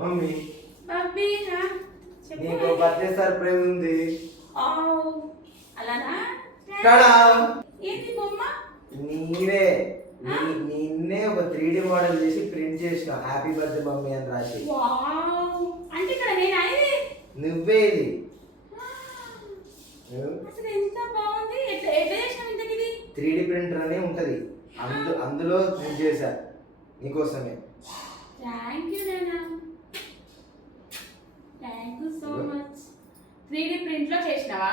Mummy బబ్బీ చెప్పు నీకు birthday surprise ఉంది. అలానా? టాడా! ఏంటి బొమ్మ? నీవే నిన్నే ఒక 3D మోడల్ చేసి ప్రింట్ చేసిన హ్యాపీ బర్త్డే మమ్మీ అని రాసి. వావ్! అంటే ఇక్కడ నేను అయ్యేది నువ్వే ఇది. అసలు ఎంత బాగుంది. ఎట్లా చేసినావు ఇంతకి ఇది? 3D ప్రింటర్ అని ఉంటది, అందులో ప్రింట్ చేశా నీకోసమే. థ్యాంక్ యూ నాన్న, thank you so much. 3D print లో చేసినావా?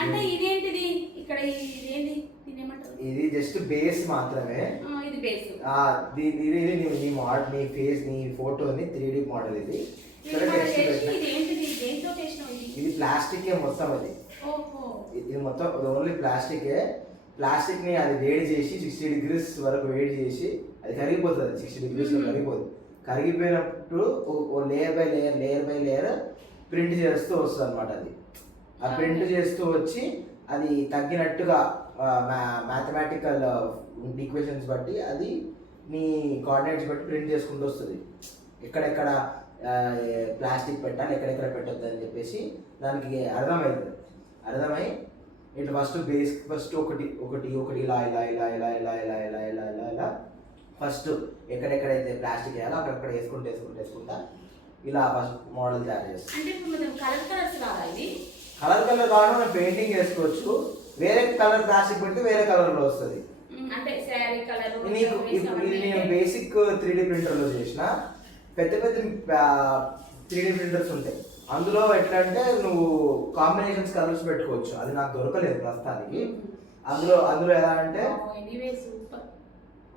అంటే ఇదేంటిది ఇక్కడ? ఇదేంటి దీని ఏమంటారు? ఇది జస్ట్ బేస్ మాత్రమే. ఇది బేస్. ఇది నీ ఫేస్ నీ ఫోటోని 3D మోడల్. ఇది ఇది ప్లాస్టిక్ మొత్తం. ఇది మొత్తం ఓన్లీ ప్లాస్టిక్ ని అది వేడి చేసి 60 degrees వరకు వేడి చేసి అది కరిగిపోతుంది. 60 degrees లో కరిగిపోతుంది. కరిగిపోయినప్పుడు లేయర్ బై లేయర్ ప్రింట్ చేస్తూ వస్తుంది అనమాట. అది ఆ ప్రింట్ చేస్తూ వచ్చి అది తగ్గినట్టుగా మ్యాథమెటికల్ ఈక్వేషన్స్ బట్టి అది మీ కోఆర్డినేట్స్ బట్టి ప్రింట్ చేసుకుంటూ వస్తుంది. ఎక్కడెక్కడ ప్లాస్టిక్ పెట్టాలి, ఎక్కడెక్కడ పెట్టద్దు అని చెప్పేసి దానికి అర్థమై ఇట్లా ఫస్ట్ ఒకటి ఇలా ఫస్ట్ ఎక్కడెక్కడైతే ప్లాస్టిక్ వేయాలో అక్కడెక్కడ వేసుకుంటా ఇలా ఫస్ట్ మోడల్ తయారు చేస్తాం. కలర్ కావడం మనం పెయింటింగ్ వేసుకోవచ్చు. వేరే కలర్ ప్లాస్టిక్ పెడితే వేరే కలర్లో వస్తుంది. నేను బేసిక్ 3D ప్రింటర్లో చేసిన. పెద్ద 3D ప్రింటర్స్ ఉంటాయి, అందులో ఎట్లా అంటే నువ్వు కాంబినేషన్స్ కలర్స్ పెట్టుకోవచ్చు. అది నాకు దొరకలేదు ప్రస్తుతానికి. అందులో ఎలా అంటే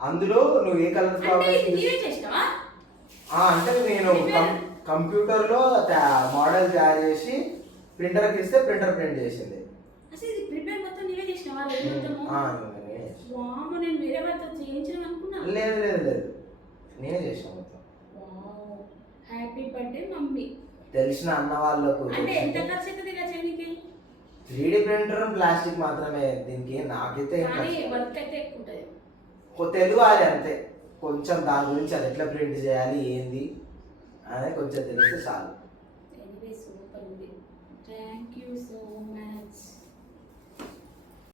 అందులో నువ్వు ఏ కలర్స్ అంటే నేను కంప్యూటర్లో మోడల్ తయారు చేసి ప్రింటర్కి ఇస్తే ప్రింటర్ ప్రింట్ చేసింది. లేదు నేనే చేసిన మొత్తం. Happy birthday mummy. తెలిసిన అన్న వాళ్ళకు. అంటే ఎంత ఖర్చు అవుతుంది ఇలా చేయడానికి? 3D ప్రింటర్ ప్లాస్టిక్ మాత్రమే దీనికి. నాకైతే వర్క్ అయితే ఎక్కువ ఉంటుంది. తెలియాలి అంతే కొంచెం, దాని గురించి అది ఎట్లా ప్రింట్ చేయాలి ఏంది అనేది కొంచెం తెలిస్తే చాలు. సూపర్ ఉంది. Thank you so